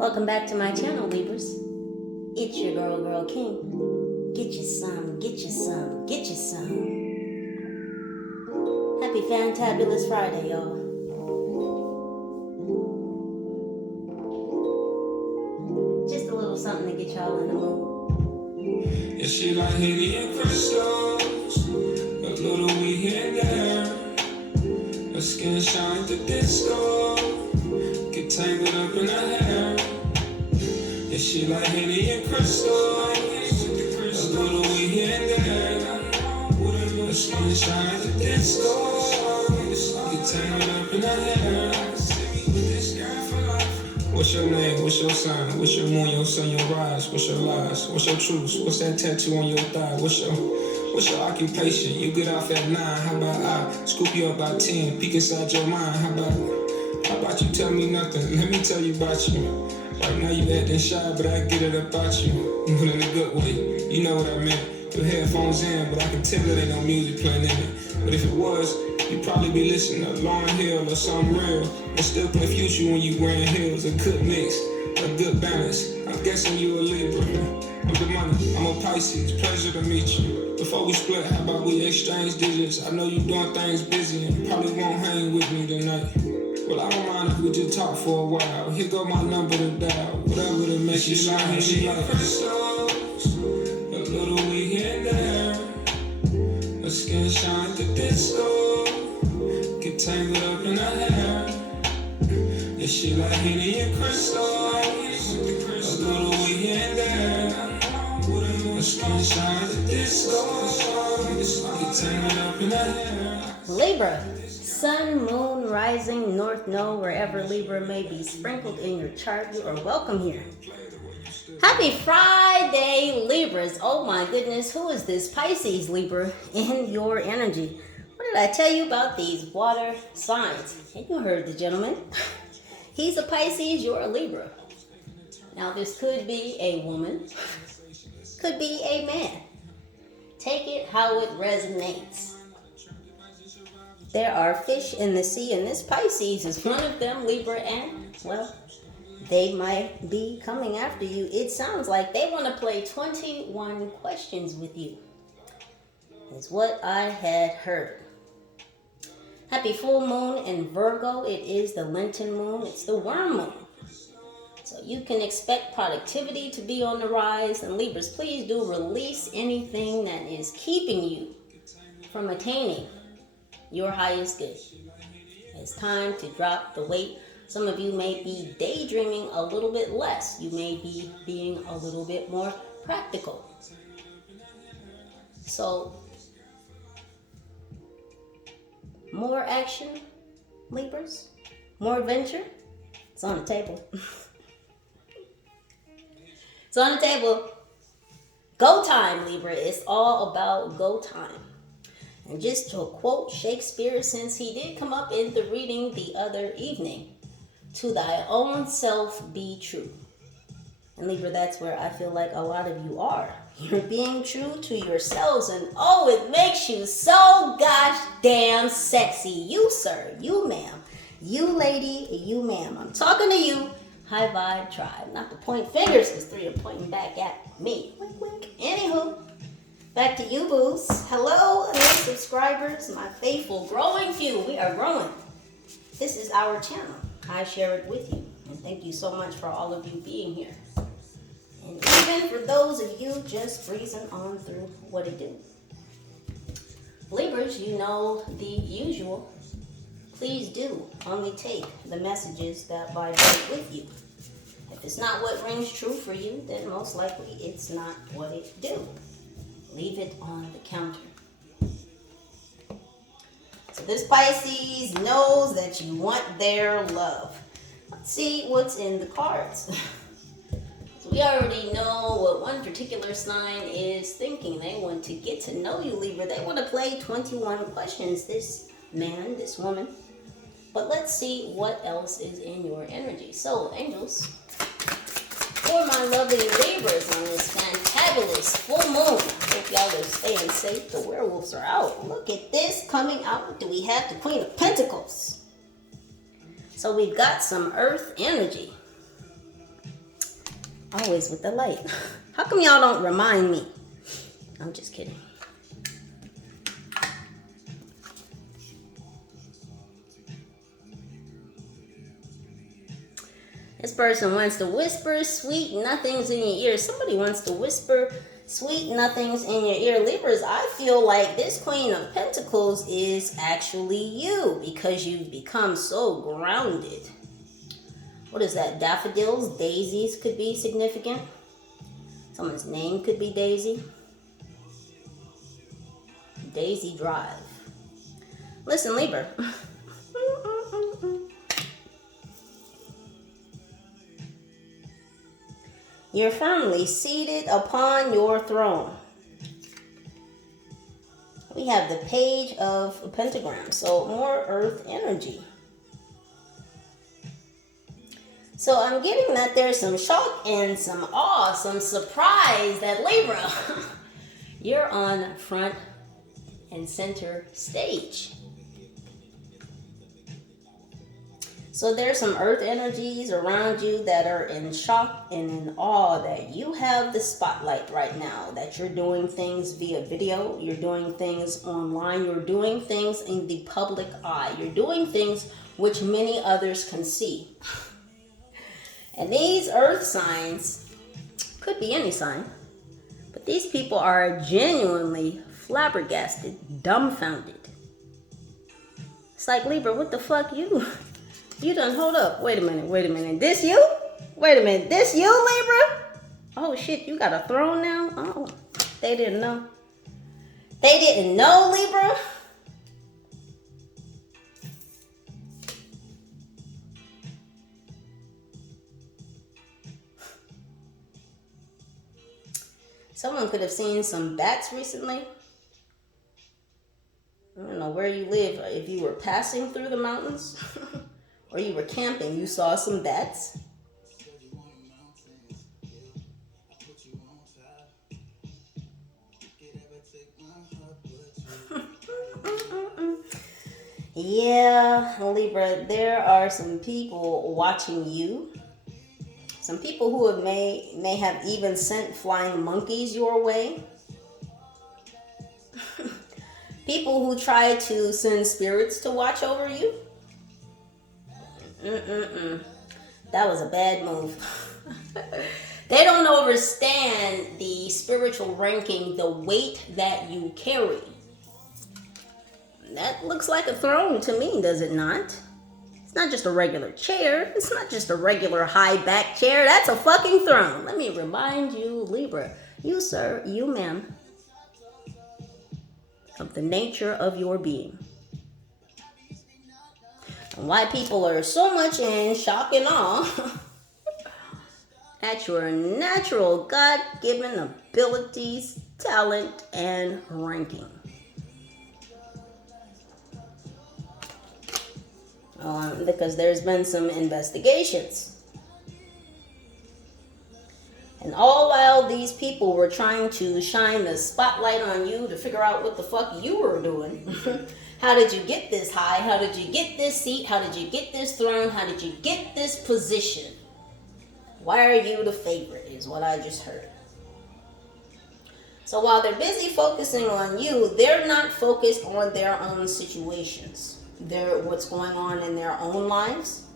Welcome back to my channel, Libras. It's your girl King. Get you some, get you some, get you some. Happy Fantabulous Friday, y'all. Just a little something to get y'all in the mood. Yeah, she like HENNY and crystals, a little we here and there. Her skin shine the disco, get tangled up in her hair. Yeah, she like HENNY and crystals, a little we here and there. Her skin shine the disco, get tangled up in her hair. What's your name? What's your sign? What's your moon, your sun, your rise? What's your lies? What's your truth? What's that tattoo on your thigh? What's your occupation? You get off at 9. How about I scoop you up by 10? Peek inside your mind. How about you tell me nothing? Let me tell you about you. Right now you acting shy, but I get it about you. But in a good way. You know what I meant. Your headphones in, but I can tell there ain't no music playing in it. But if it was, you'd probably be listening to Lauryn Hill or something real. It still confuse you when you wearing heels. A good mix, a good balance. I'm guessing you a Libra. I'm Domani, I'm a Pisces. Pleasure to meet you. Before we split, how about we exchange digits? I know you doing things busy and probably won't hang with me tonight. Well, I don't mind if we just talk for a while. Here go my number to dial. Whatever to make you shine. She like crystals, a little we here and there. Her skin shine the disco, get tangled up in her hair. Yeah, she like HENNY and crystals, a little we here and there. Her skin shine the disco, get tangled up in her hair. Libra. Sun, moon, rising, north, node, wherever Libra may be sprinkled in your chart, you are welcome here. Happy Friday, Libras. Oh my goodness, who is this Pisces Libra in your energy? What did I tell you about these water signs? And you heard the gentleman. He's a Pisces, you're a Libra. Now this could be a woman, could be a man. Take it how it resonates. There are fish in the sea, and this Pisces is one of them, Libra, and, well, they might be coming after you. It sounds like they want to play 21 questions with you, is what I had heard. Happy full moon in Virgo. It is the Lenten moon. It's the worm moon. So you can expect productivity to be on the rise. And Libras, please do release anything that is keeping you from attaining your highest good. It's time to drop the weight. Some of you may be daydreaming a little bit less. You may be being a little bit more practical. So, more action, Libras? More adventure? It's on the table. It's on the table. Go time, Libra. It's all about go time. And just to quote Shakespeare, since he did come up in the reading the other evening, to thy own self be true. And Libra, that's where I feel like a lot of you are. You're being true to yourselves, and oh, it makes you so gosh damn sexy. You sir, you ma'am, you lady, you ma'am. I'm talking to you, high vibe tribe. Not to point fingers, because 3 are pointing back at me. Wink, wink. Anywho. Back to you, boos. Hello, new subscribers, my faithful growing few. We are growing. This is our channel. I share it with you. And thank you so much for all of you being here. And even for those of you just breezing on through what it do. Libras, you know the usual. Please do only take the messages that vibrate with you. If it's not what rings true for you, then most likely it's not what it do. Leave it on the counter. So this Pisces knows that you want their love. Let's see what's in the cards. So we already know what one particular sign is thinking. They want to get to know you, Libra. They want to play 21 questions, this man, this woman. But let's see what else is in your energy. So, angels, for my lovely Libras on this fantabulous full moon. I hope y'all are staying safe. The werewolves are out. Look at this coming out. What do we have? The Queen of Pentacles. So we've got some earth energy. Always with the light. How come y'all don't remind me? I'm just kidding. This person wants to whisper sweet nothings in your ear. Somebody wants to whisper sweet nothings in your ear. Libras, I feel like this Queen of Pentacles is actually you because you've become so grounded. What is that? Daffodils, daisies could be significant. Someone's name could be Daisy. Daisy Drive. Listen, Libra. You're firmly seated upon your throne. We have the Page of Pentagrams, so more earth energy. So I'm getting that there's some shock and some awe, some surprise that Libra, you're on front and center stage. So there's some earth energies around you that are in shock and in awe that you have the spotlight right now, that you're doing things via video, you're doing things online, you're doing things in the public eye, you're doing things which many others can see. And these earth signs, could be any sign, but these people are genuinely flabbergasted, dumbfounded. It's like, Libra, what the fuck you done, hold up, wait a minute, this you? Wait a minute, this you, Libra? Oh shit, you got a throne now? Oh, they didn't know. They didn't know, Libra? Someone could have seen some bats recently. I don't know where you live. If you were passing through the mountains or you were camping, you saw some bats. Yeah, Libra, there are some people watching you. Some people who may have even sent flying monkeys your way. People who try to send spirits to watch over you. That was a bad move. They don't understand the spiritual ranking, the weight that you carry. That looks like a throne to me, does it not? It's not just a regular chair. It's not just a regular high back chair. That's a fucking throne. Let me remind you, Libra, you sir, you ma'am, of the nature of your being. And why people are so much in shock and awe at your natural God-given abilities, talent, and ranking. Because there's been some investigations. And all while these people were trying to shine the spotlight on you to figure out what the fuck you were doing. How did you get this high? How did you get this seat? How did you get this throne? How did you get this position? Why are you the favorite is what I just heard. So while they're busy focusing on you, they're not focused on their own situations. What's going on in their own lives.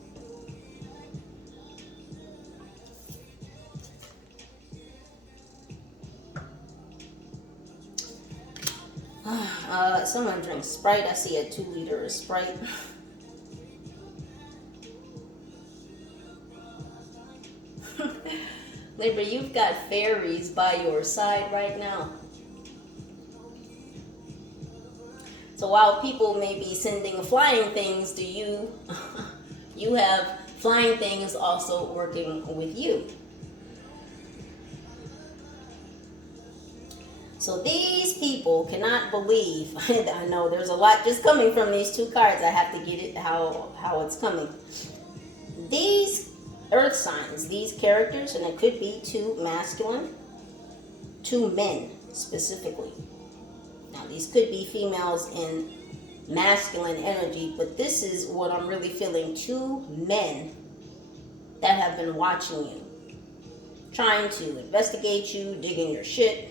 Someone drinks Sprite. I see a 2-liter of Sprite. Libra, you've got fairies by your side right now. So while people may be sending flying things to you, you have flying things also working with you. So these people cannot believe. I know there's a lot just coming from these two cards. I have to get it how it's coming. These earth signs, these characters, and it could be two masculine, two men specifically. Now these could be females in masculine energy, but this is what I'm really feeling. Two men that have been watching you. trying to investigate you, digging your shit.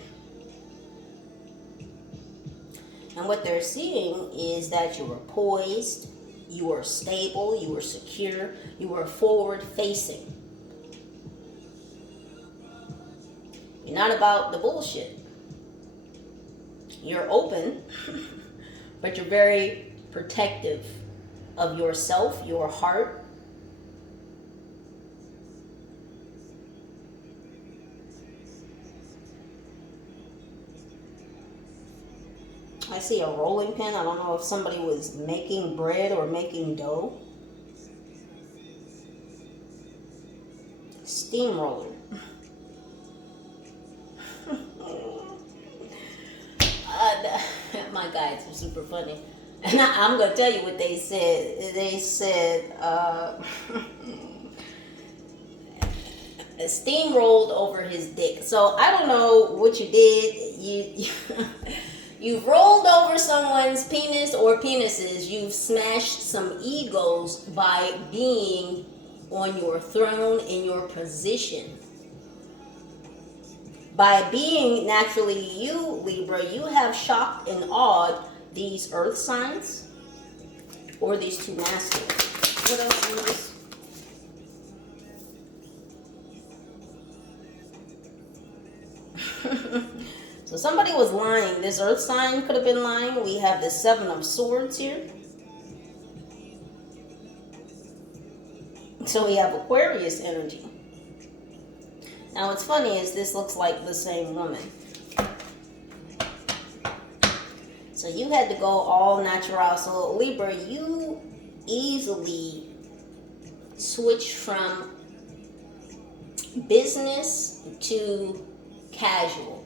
And what they're seeing is that you are poised, you are stable, you are secure, you are forward facing. You're not about the bullshit. You're open, but you're very protective of yourself, your heart. I see a rolling pin. I don't know if somebody was making bread or making dough. Steamroller. My guides are super funny. And I'm going to tell you what they said. They said, steamrolled over his dick. So I don't know what you did. You've rolled over someone's penis or penises. You've smashed some egos by being on your throne in your position. By being naturally you, Libra, you have shocked and awed these earth signs or these two masculines. What else is this? So somebody was lying. This earth sign could have been lying. We have the 7 of Swords here. So we have Aquarius energy. Now what's funny is this looks like the same woman. So you had to go all natural. So Libra, you easily switch from business to casual.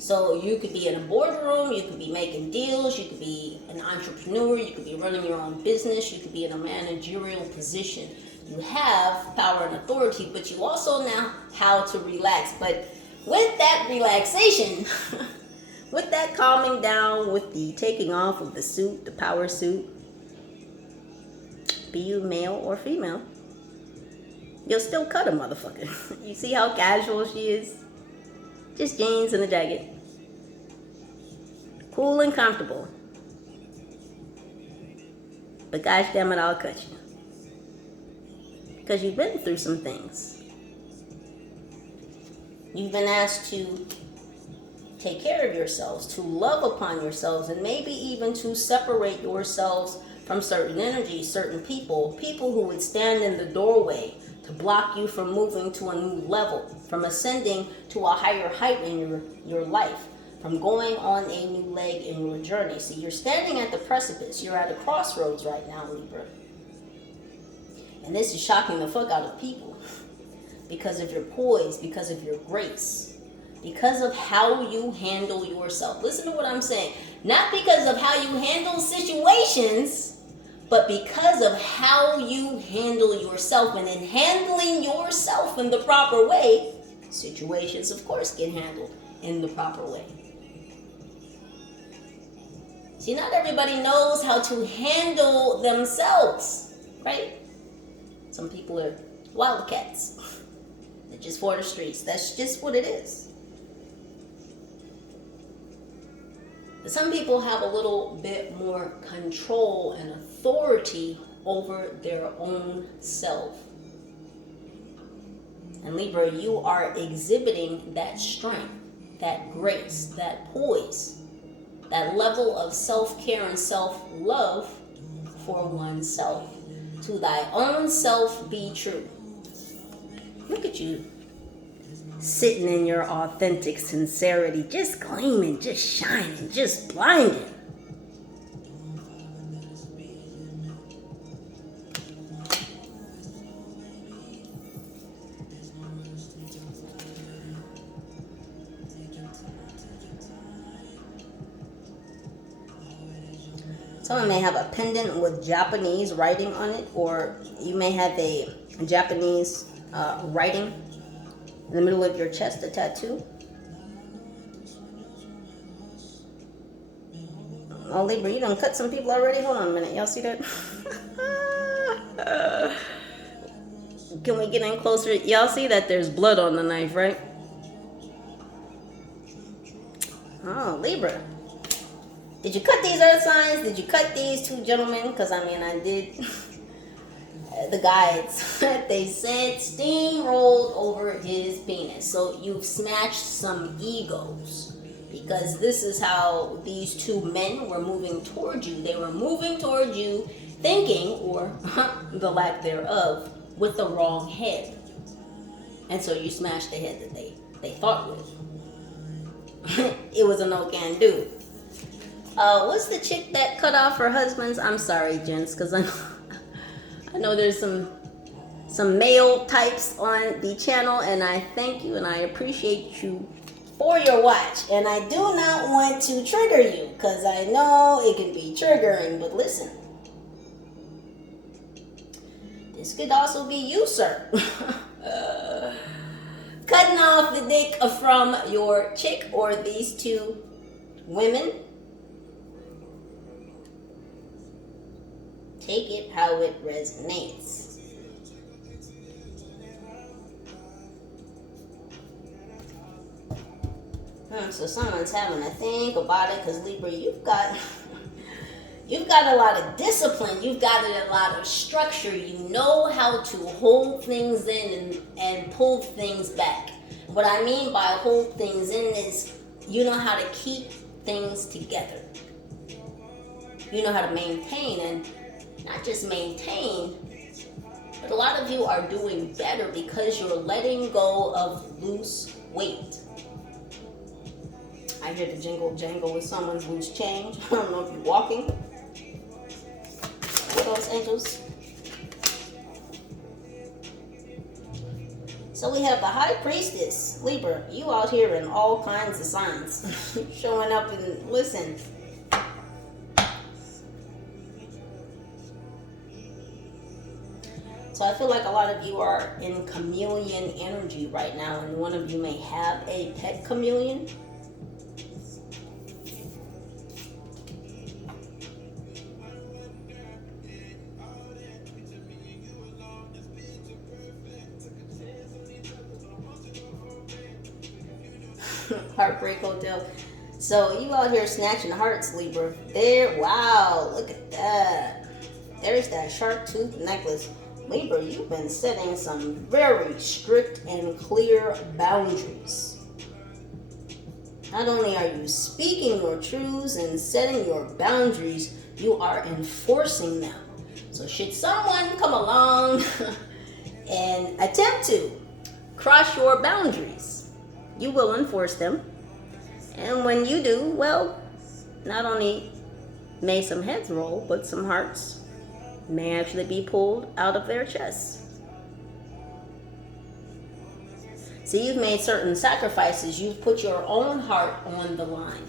So you could be in a boardroom, you could be making deals, you could be an entrepreneur, you could be running your own business, you could be in a managerial position. You have power and authority, but you also know how to relax. But with that relaxation, with that calming down, with the taking off of the suit, the power suit, be you male or female, you'll still cut a motherfucker. You see how casual she is? Just jeans and a jacket. Cool and comfortable. But gosh damn it, I'll cut you. Because you've been through some things. You've been asked to take care of yourselves, to love upon yourselves, and maybe even to separate yourselves from certain energies, certain people who would stand in the doorway to block you from moving to a new level, from ascending to a higher height in your life, from going on a new leg in your journey. See, you're standing at the precipice. You're at a crossroads right now, Libra. And this is shocking the fuck out of people because of your poise, because of your grace, because of how you handle yourself. Listen to what I'm saying. Not because of how you handle situations, but because of how you handle yourself. And in handling yourself in the proper way, situations, of course, get handled in the proper way. See, not everybody knows how to handle themselves, right? Some people are wildcats. They're just for the streets. That's just what it is. But some people have a little bit more control and authority over their own self. And Libra, you are exhibiting that strength, that grace, that poise, that level of self-care and self-love for oneself. To thy own self be true. Look at you, sitting in your authentic sincerity, just gleaming, just shining, just blinding. Someone may have a pendant with Japanese writing on it, or you may have a Japanese writing in the middle of your chest, a tattoo. Oh, Libra, you done cut some people already? Hold on a minute. Y'all see that? Can we get in closer? Y'all see that there's blood on the knife, right? Oh, Libra. Did you cut these earth signs? Did you cut these two gentlemen? Because, I mean, I did the guides. They said steamrolled over his penis. So you've smashed some egos. Because this is how these two men were moving towards you. They were moving towards you thinking, or the lack thereof, with the wrong head. And so you smashed the head that they thought with. It was a no can do. What's the chick that cut off her husband's? I'm sorry, gents, because I know there's some male types on the channel, and I thank you and I appreciate you for your watch. And I do not want to trigger you, because I know it can be triggering, but listen. This could also be you, sir. Cutting off the dick from your chick or these two women. Take it how it resonates. So someone's having to think about it, because Libra, you've got a lot of discipline. You've got a lot of structure. You know how to hold things in and pull things back. What I mean by hold things in is you know how to keep things together. You know how to maintain, and not just maintain, but a lot of you are doing better because you're letting go of loose weight. I hear the jingle jangle with someone's loose change. I don't know if you're walking. What else, angels? So we have the High Priestess, Libra. You out here in all kinds of signs. Showing up and listen. So I feel like a lot of you are in chameleon energy right now, and one of you may have a pet chameleon. Heartbreak Hotel. So you out here snatching hearts, Libra. There, wow, look at that. There's that shark tooth necklace. Libra, you've been setting some very strict and clear boundaries. Not only are you speaking your truths and setting your boundaries, you are enforcing them. So should someone come along and attempt to cross your boundaries, you will enforce them. And when you do, well, not only may some heads roll, but some hearts may actually be pulled out of their chests. See, you've made certain sacrifices. You've put your own heart on the line.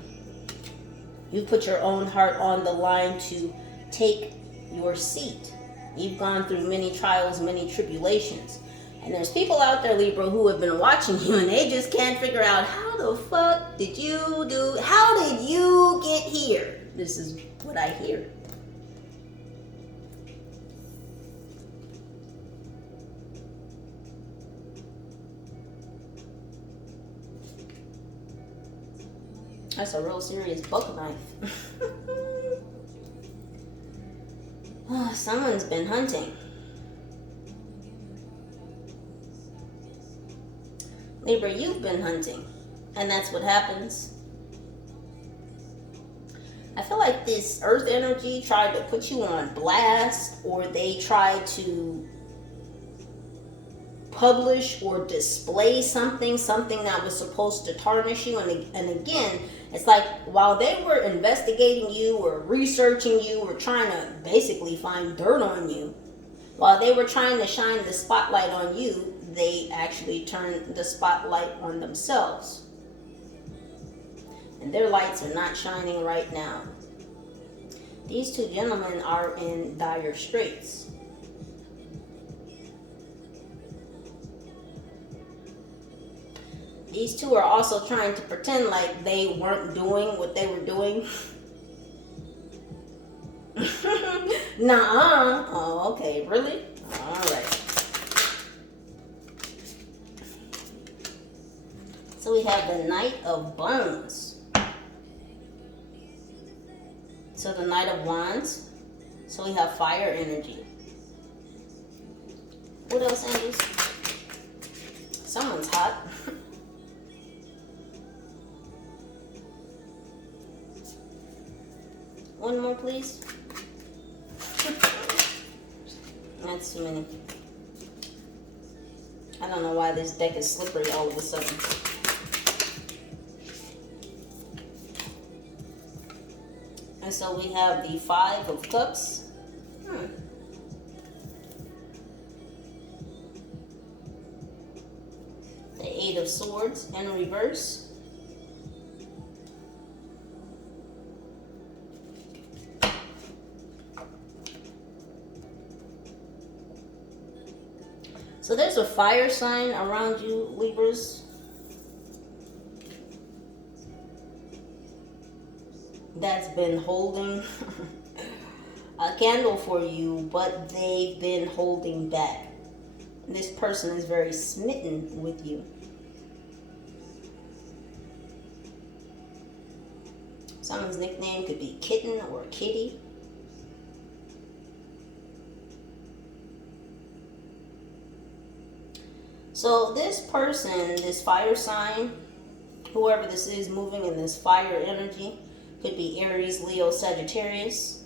You've put your own heart on the line to take your seat. You've gone through many trials, many tribulations. And there's people out there, Libra, who have been watching you and they just can't figure out, how the fuck did you do, how did you get here? This is what I hear. That's a real serious buck knife. Oh, someone's been hunting. Libra, you've been hunting. And that's what happens. I feel like this earth energy tried to put you on blast, or they tried to publish or display something that was supposed to tarnish you. And again, it's like while they were investigating you or researching you or trying to basically find dirt on you, while they were trying to shine the spotlight on you, they actually turned the spotlight on themselves. And their lights are not shining right now. These two gentlemen are in dire straits. These two are also trying to pretend like they weren't doing what they were doing. Nuh-uh. Oh, okay, really? All right. So we have the Knight of Bones. So the Knight of Wands. So we have fire energy. What else, angels? Someone's hot. One more, please. That's too many. I don't know why this deck is slippery all of a sudden. And so we have the Five of Cups. The Eight of Swords in reverse. So there's a fire sign around you, Libras. That's been holding a candle for you, but they've been holding back. This person is very smitten with you. Someone's nickname could be Kitten or Kitty. So this person, this fire sign, whoever this is moving in this fire energy, could be Aries, Leo, Sagittarius.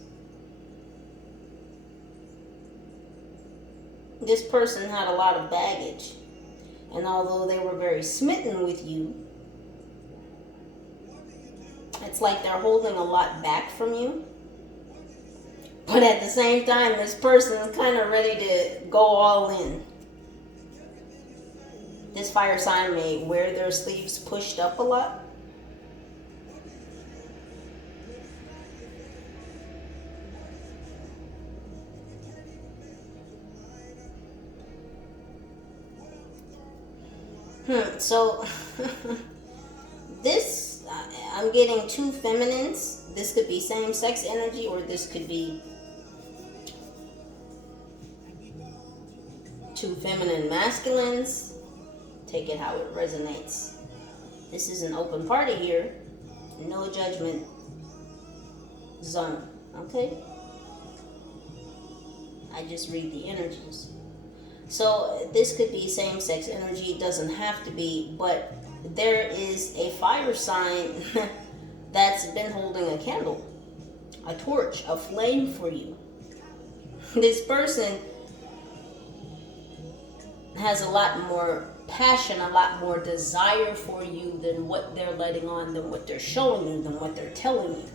This person had a lot of baggage. And although they were very smitten with you, it's like they're holding a lot back from you. But at the same time, this person is kind of ready to go all in. This fire sign may wear their sleeves pushed up a lot. So this, I'm getting two feminines. This could be same-sex energy, or this could be two feminine masculines. Take it how it resonates. This is an open party here. No judgment zone. Okay? I just read the energies. So this could be same-sex energy. It doesn't have to be, but there is a fire sign that's been holding a candle, a torch, a flame for you. This person has a lot more passion, a lot more desire for you than what they're letting on, than what they're showing you, than what they're telling you.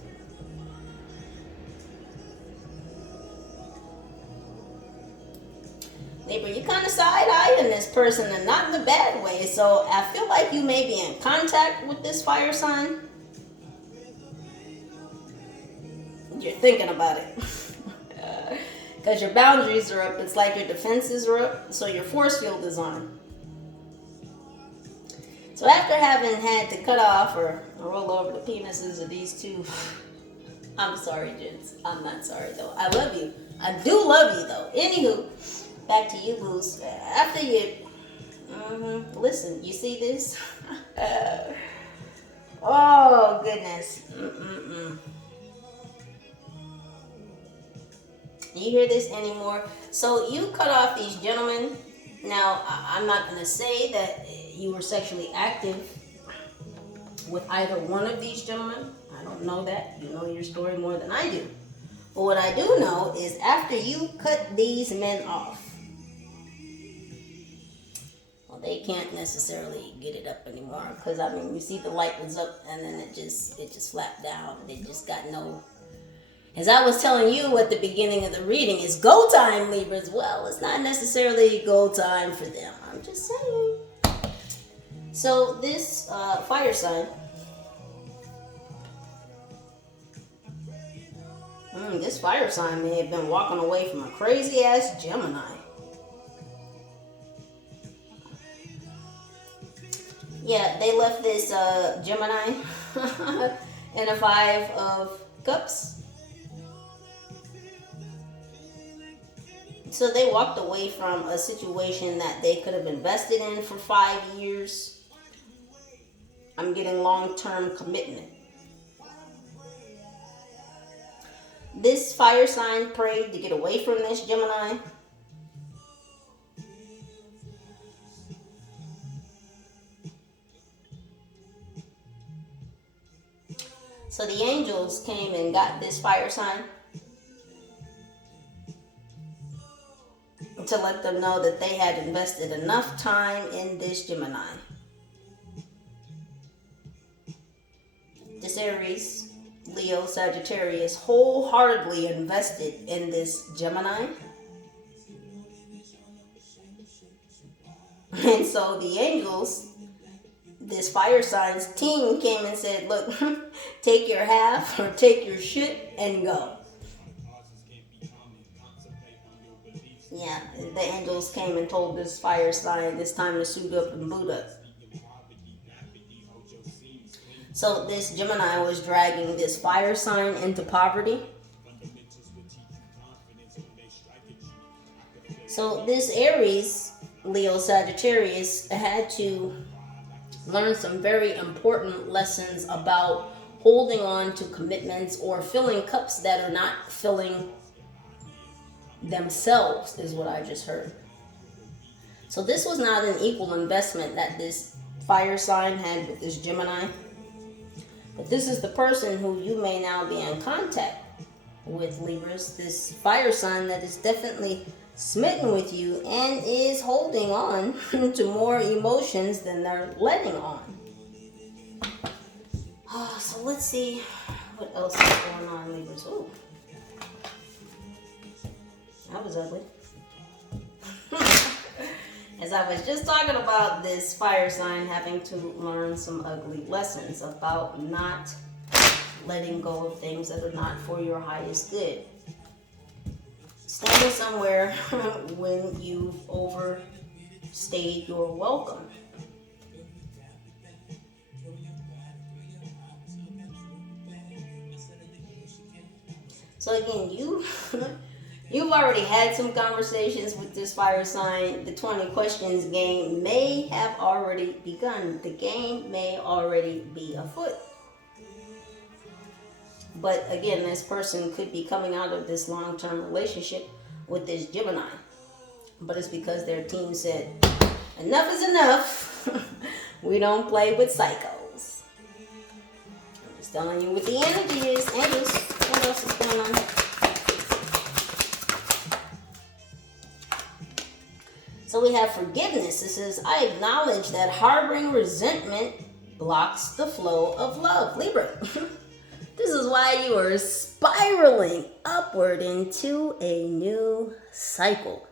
Libra, you kind of side-eyeing this person, and not in the bad way. So I feel like you may be in contact with this fire sign. You're thinking about it. Because your boundaries are up. It's like your defenses are up. So your force field is on. So after having had to cut off or roll over the penises of these two, I'm sorry, gents. I'm not sorry, though. I love you. I do love you, though. Anywho, back to you, Booze. After you... listen, you see this? Oh, goodness. You hear this anymore? So you cut off these gentlemen. Now, I'm not going to say that you were sexually active with either one of these gentlemen. I don't know that. You know your story more than I do. But what I do know is after you cut these men off, well, they can't necessarily get it up anymore. Because, I mean, you see the light was up and then it just flapped down. They just got no... As I was telling you at the beginning of the reading, it's go time, Libras. Well, it's not necessarily go time for them. I'm just saying. So this fire sign, this fire sign may have been walking away from a crazy ass Gemini. Yeah, they left this Gemini in a Five of Cups. So they walked away from a situation that they could have invested in for 5 years. I'm getting long-term commitment. This fire sign prayed to get away from this Gemini. So the angels came and got this fire sign to let them know that they had invested enough time in this Gemini. This Aries, Leo, Sagittarius wholeheartedly invested in this Gemini. And so the angels, this fire signs team, came and said, look, take your half or take your shit and go. Yeah, the angels came and told this fire sign it's time to suit up and boot up. So this Gemini was dragging this fire sign into poverty. So this Aries, Leo, Sagittarius had to learn some very important lessons about holding on to commitments or filling cups that are not filling themselves, is what I just heard. So this was not an equal investment that this fire sign had with this Gemini. But this is the person who you may now be in contact with, Libras. This fire sign that is definitely smitten with you and is holding on to more emotions than they're letting on. So let's see what else is going on, Libras. Ooh, that was ugly. As I was just talking about this fire sign having to learn some ugly lessons about not letting go of things that are not for your highest good. Standing somewhere when you've overstayed your welcome. So again, you've already had some conversations with this fire sign. The 20 questions game may have already begun. The game may already be afoot. But again, this person could be coming out of this long-term relationship with this Gemini. But it's because their team said, enough is enough. We don't play with psychos. I'm just telling you what the energy is. Angels, what else is going on? So we have forgiveness. It says, I acknowledge that harboring resentment blocks the flow of love. Libra. This is why you are spiraling upward into a new cycle.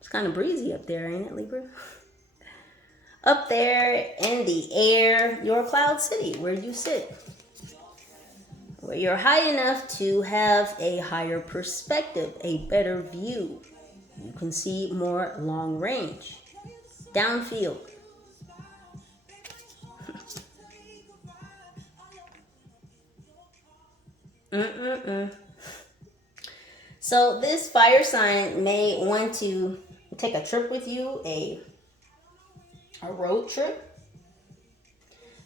It's kind of breezy up there, ain't it, Libra? Up there in the air, your cloud city, where you sit. Where you're high enough to have a higher perspective, a better view. You can see more long range, downfield. So this fire sign may want to take a trip with you, a road trip.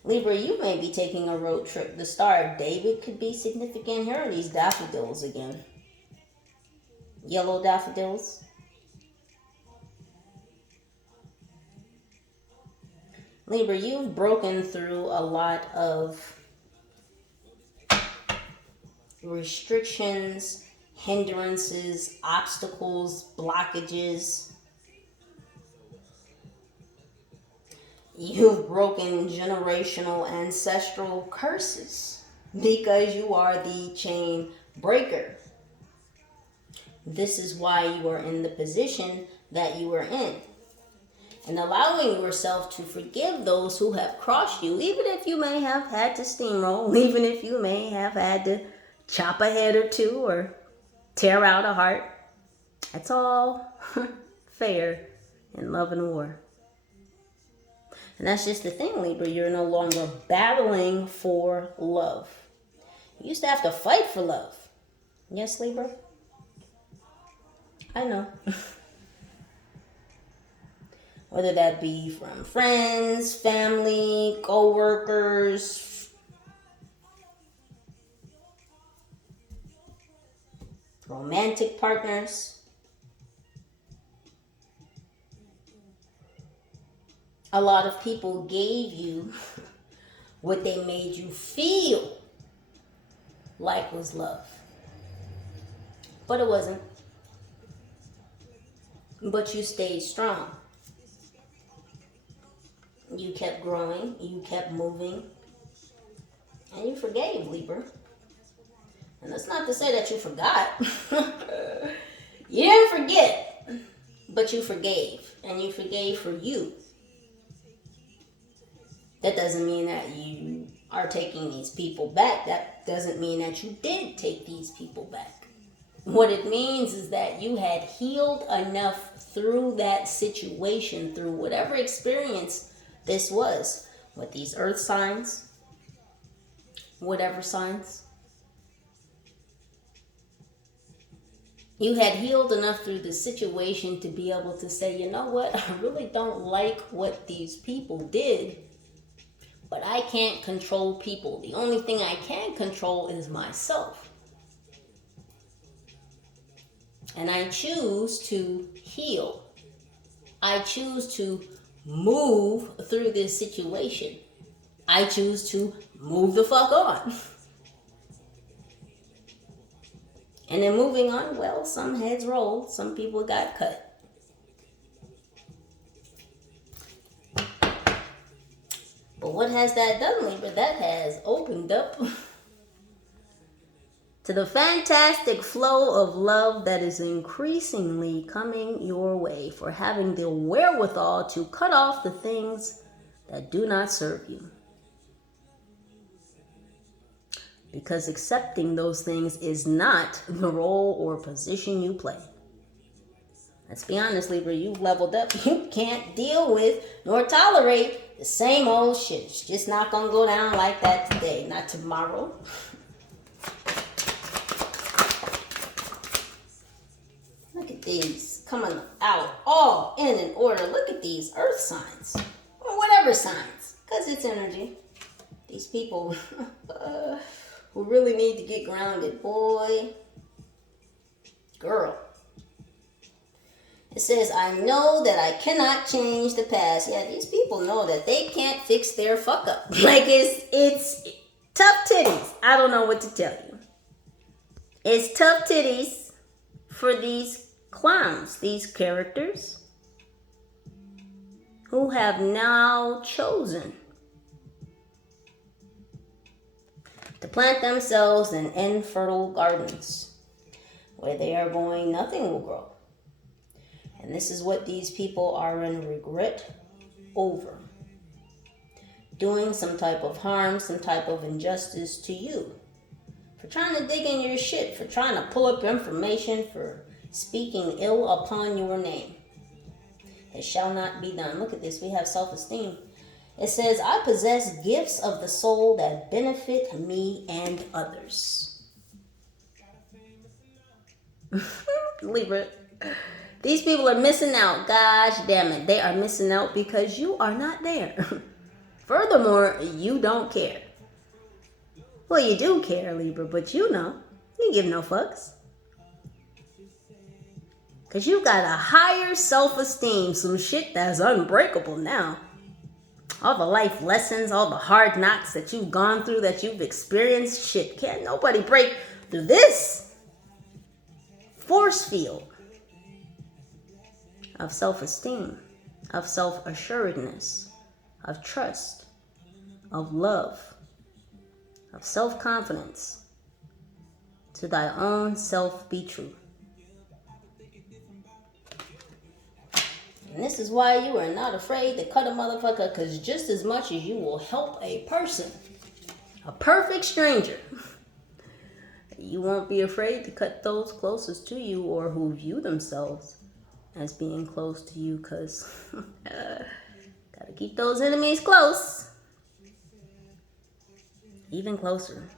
Libra, you may be taking a road trip. The Star of David could be significant. Here are these daffodils again. Yellow daffodils. Libra, you've broken through a lot of restrictions, hindrances, obstacles, blockages. You've broken generational ancestral curses because you are the chain breaker. This is why you are in the position that you are in. And allowing yourself to forgive those who have crossed you, even if you may have had to steamroll, even if you may have had to chop a head or two or tear out a heart. That's all fair in love and war. And that's just the thing, Libra. You're no longer battling for love. You used to have to fight for love. Yes, Libra? I know. Whether that be from friends, family, co-workers, romantic partners. A lot of people gave you what they made you feel like was love. But it wasn't. But you stayed strong. You kept growing. You kept moving. And you forgave, Libra. And that's not to say that you forgot. You didn't forget. But you forgave. And you forgave for you. That doesn't mean that you are taking these people back. That doesn't mean that you did take these people back. What it means is that you had healed enough through that situation, through whatever experience this was, with these earth signs, whatever signs. You had healed enough through the situation to be able to say, you know what, I really don't like what these people did, but I can't control people. The only thing I can control is myself. And I choose to heal. I choose to move through this situation. I choose to move the fuck on. And then moving on, well, some heads rolled. Some people got cut. But what has that done, Libra? That has opened up to the fantastic flow of love that is increasingly coming your way for having the wherewithal to cut off the things that do not serve you. Because accepting those things is not the role or position you play. Let's be honest, Libra, you've leveled up. You can't deal with nor tolerate the same old shit. It's just not going to go down like that today, not tomorrow. Look at these coming out all in an order. Look at these earth signs. Or whatever signs. Because it's energy. These people who really need to get grounded. Boy. Girl. It says, I know that I cannot change the past. Yeah, these people know that they can't fix their fuck up. Like, it's tough titties. I don't know what to tell you. It's tough titties for these clowns, these characters who have now chosen to plant themselves in infertile gardens where they are going, nothing will grow. And this is what these people are in regret over. Doing some type of harm, some type of injustice to you. For trying to dig in your shit, for trying to pull up information, for speaking ill upon your name. It shall not be done. Look at this. We have self-esteem. It says, I possess gifts of the soul that benefit me and others. Libra. These people are missing out. Gosh damn it. They are missing out because you are not there. Furthermore, you don't care. Well, you do care, Libra, but you know. You give no fucks. Because you got a higher self-esteem. Some shit that's unbreakable now. All the life lessons, all the hard knocks that you've gone through, that you've experienced. Shit, can't nobody break through this force field of self-esteem, of self-assuredness, of trust, of love, of self-confidence. To thy own self be true. And this is why you are not afraid to cut a motherfucker, because just as much as you will help a person, a perfect stranger, you won't be afraid to cut those closest to you or who view themselves as being close to you, because gotta keep those enemies close. Even closer.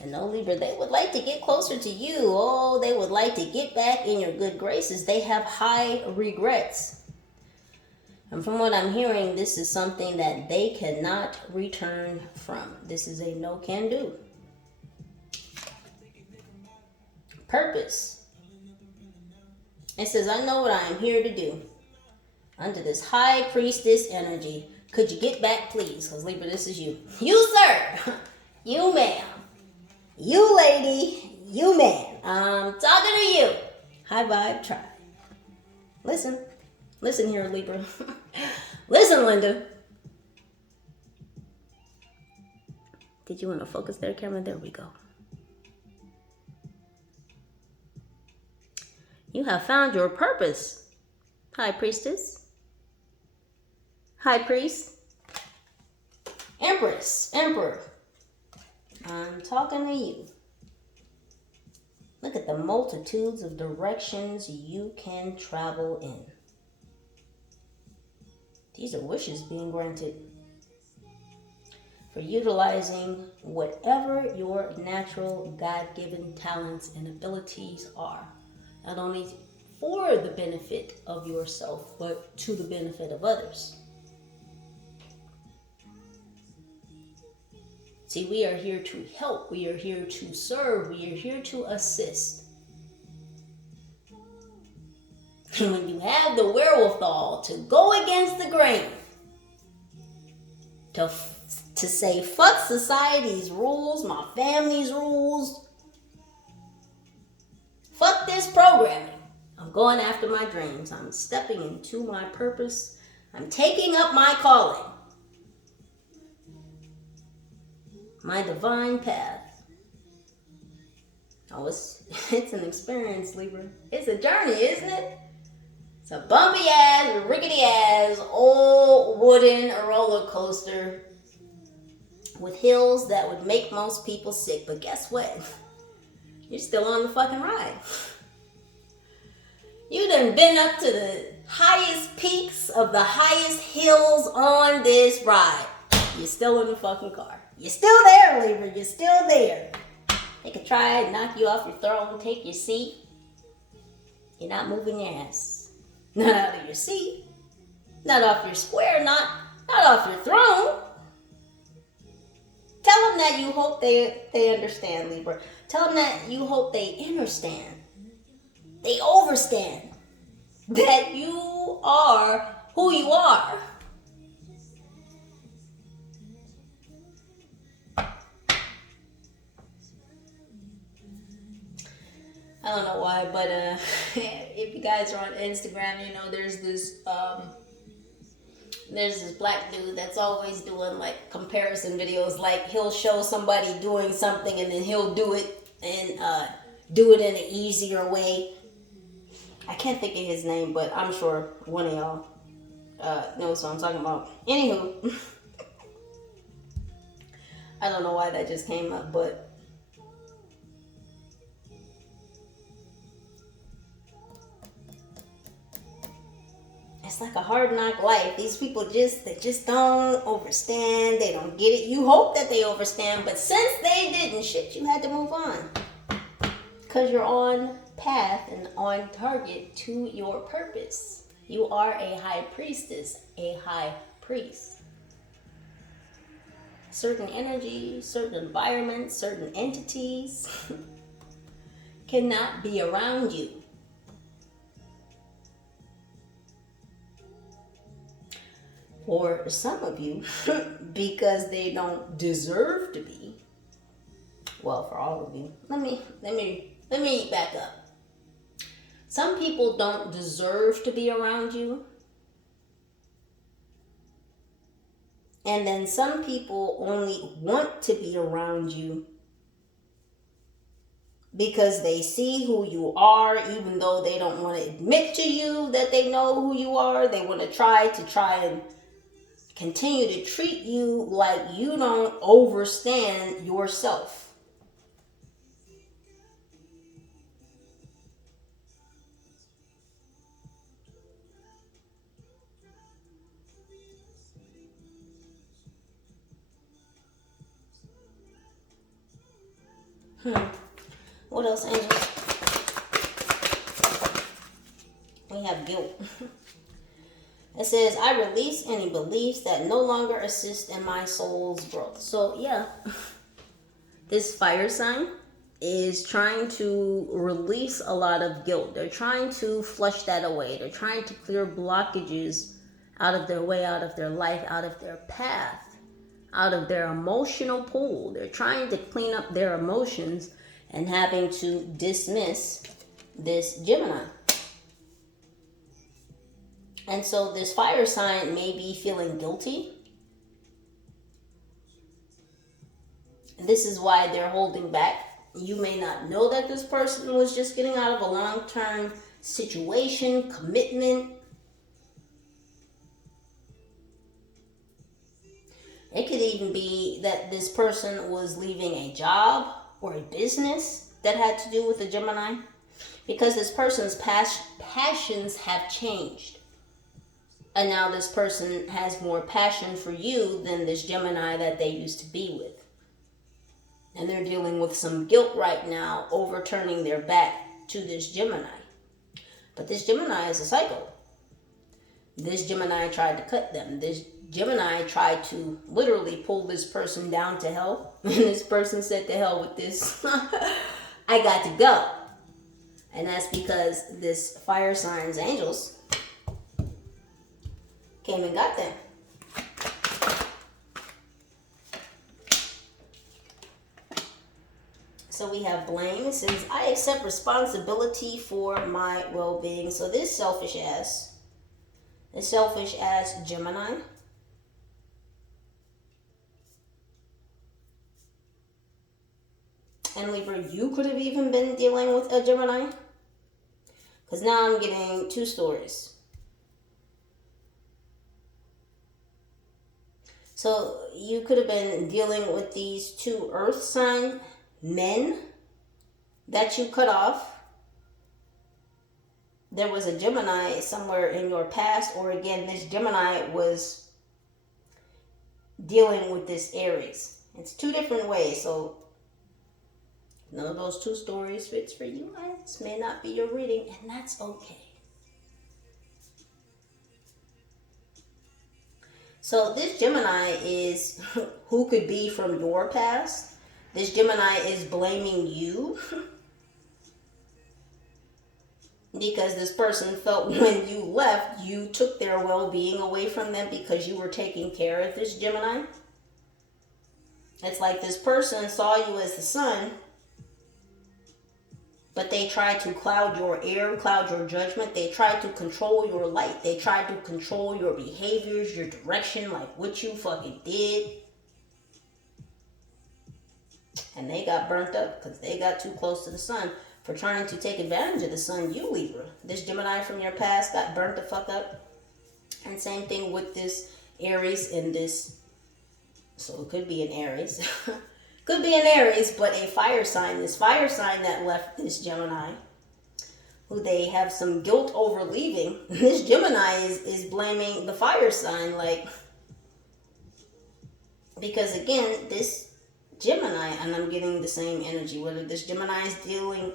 And no, Libra, they would like to get closer to you. Oh, they would like to get back in your good graces. They have high regrets. And from what I'm hearing, this is something that they cannot return from. This is a no can do. Purpose. It says, I know what I am here to do. Under this high priestess energy, could you get back, please? Because Libra, this is you. You, sir. You, ma'am. You, lady. You, man. I'm talking to you. High vibe tribe. Listen. Listen here, Libra. Listen, Linda. Did you want to focus there, camera? There we go. You have found your purpose, High Priestess. High Priest. Empress. Emperor. I'm talking to you. Look at the multitudes of directions you can travel in. These are wishes being granted for utilizing whatever your natural God-given talents and abilities are. Not only for the benefit of yourself, but to the benefit of others. See, we are here to help. We are here to serve. We are here to assist. And when you have the wherewithal to go against the grain, to say, fuck society's rules, my family's rules, fuck this programming. I'm going after my dreams. I'm stepping into my purpose. I'm taking up my calling. My divine path. Oh, it's an experience, Libra. It's a journey, isn't it? It's a bumpy ass, rickety ass, old wooden roller coaster with hills that would make most people sick. But guess what? You're still on the fucking ride. You done been up to the highest peaks of the highest hills on this ride. You're still in the fucking car. You're still there, Libra. You're still there. They could try and knock you off your throne, take your seat. You're not moving your ass. Not out of your seat. Not off your square. Not off your throne. Tell them that you hope they understand, Libra. Tell them that you hope they understand. They overstand that you are who you are. I don't know why, but if you guys are on Instagram, you know there's this black dude that's always doing like comparison videos. Like he'll show somebody doing something and then he'll do it and do it in an easier way. I can't think of his name, but I'm sure one of y'all knows what I'm talking about. Anywho, I don't know why that just came up, but it's like a hard knock life. These people they just don't understand. They don't get it. You hope that they understand, but since they didn't, shit, you had to move on. Because you're on path and on target to your purpose. You are a high priestess, a high priest. Certain energies, certain environments, certain entities cannot be around you. For some of you, because they don't deserve to be. Well, for all of you, let me back up. Some people don't deserve to be around you. And then some people only want to be around you because they see who you are, even though they don't want to admit to you that they know who you are. They want to try and continue to treat you like you don't understand yourself. What else, angels? We have guilt. It says, I release any beliefs that no longer assist in my soul's growth. So, yeah, this fire sign is trying to release a lot of guilt. They're trying to flush that away. They're trying to clear blockages out of their way, out of their life, out of their path, out of their emotional pool. They're trying to clean up their emotions and having to dismiss this Gemini. And so this fire sign may be feeling guilty. This is why they're holding back. You may not know that this person was just getting out of a long-term situation, commitment. It could even be that this person was leaving a job or a business that had to do with the Gemini, because this person's passions have changed. And now this person has more passion for you than this Gemini that they used to be with. And they're dealing with some guilt right now over turning their back to this Gemini. But this Gemini is a psycho. This Gemini tried to cut them. This Gemini tried to literally pull this person down to hell. And this person said, to hell with this. I got to go. And that's because this fire sign's angels came and got them. So we have blame. It says, I accept responsibility for my well-being. So this selfish ass Gemini, and Libra, you could have even been dealing with a Gemini, because now I'm getting two stories. So you could have been dealing with these two earth sign men that you cut off. There was a Gemini somewhere in your past, or again, this Gemini was dealing with this Aries. It's two different ways, so none of those two stories fits for you. This may not be your reading, and that's okay. So this Gemini is who could be from your past. This Gemini is blaming you because this person felt when you left, you took their well-being away from them because you were taking care of this Gemini. It's like this person saw you as the sun, but they tried to cloud your air, cloud your judgment. They tried to control your light. They tried to control your behaviors, your direction, like what you fucking did. And they got burnt up because they got too close to the sun for trying to take advantage of the sun. You, Libra. This Gemini from your past got burnt the fuck up. And same thing with this Aries and this. So it could be an Aries. Could be an Aries, but a fire sign. This fire sign that left this Gemini, who they have some guilt over leaving. This Gemini is blaming the fire sign, like, because again, this Gemini, and I'm getting the same energy, whether this Gemini is dealing,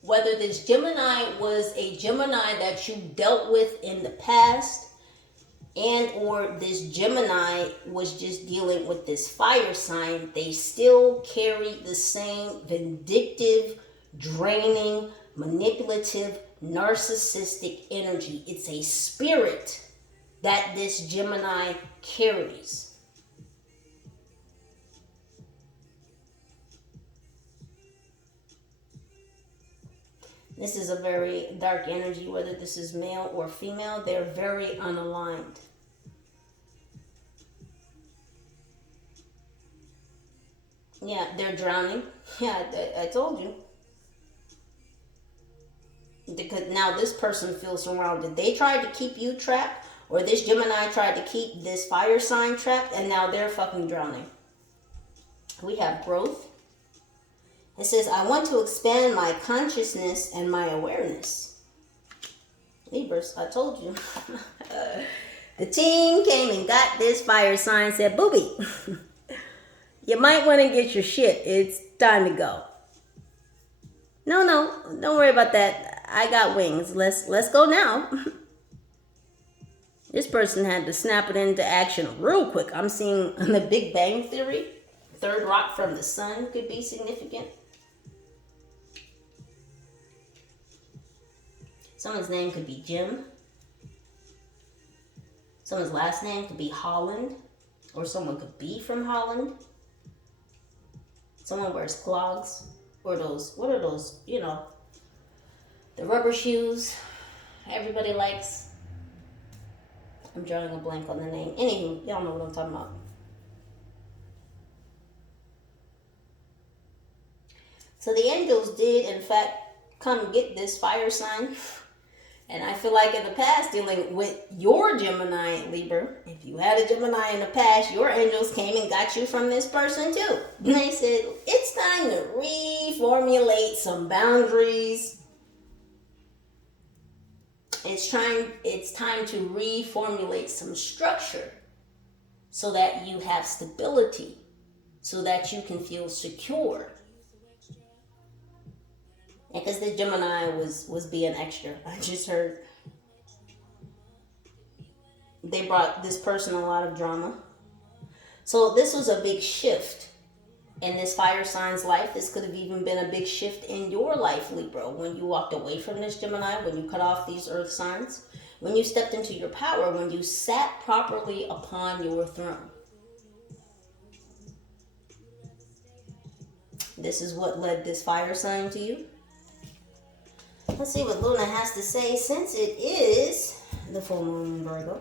whether this Gemini was a Gemini that you dealt with in the past, and or this Gemini was just dealing with this fire sign, they still carry the same vindictive, draining, manipulative, narcissistic energy. It's a spirit that this Gemini carries. This is a very dark energy, whether this is male or female. They're very unaligned. Yeah, they're drowning. Yeah, I told you. Because now this person feels surrounded. They tried to keep you trapped, or this Gemini tried to keep this fire sign trapped, and now they're fucking drowning. We have growth. It says, I want to expand my consciousness and my awareness. Libras, I told you. The team came and got this fire sign, said, booby, you might want to get your shit. It's time to go. No, don't worry about that. I got wings. Let's go now. This person had to snap it into action real quick. I'm seeing on the Big Bang Theory, third rock from the sun could be significant. Someone's name could be Jim. Someone's last name could be Holland, or someone could be from Holland. Someone wears clogs, or those, what are those, you know, the rubber shoes everybody likes. I'm drawing a blank on the name. Anywho, y'all know what I'm talking about. So the angels did, in fact, come get this fire sign. And I feel like in the past, dealing with your Gemini, Libra, if you had a Gemini in the past, your angels came and got you from this person too. And they said, it's time to reformulate some boundaries. It's time to reformulate some structure so that you have stability, so that you can feel secure. And because the Gemini was being extra, I just heard they brought this person a lot of drama. So this was a big shift in this fire sign's life. This could have even been a big shift in your life, Libra, when you walked away from this Gemini, when you cut off these earth signs, when you stepped into your power, when you sat properly upon your throne. This is what led this fire sign to you. Let's see what Luna has to say, since it is the full moon in Virgo.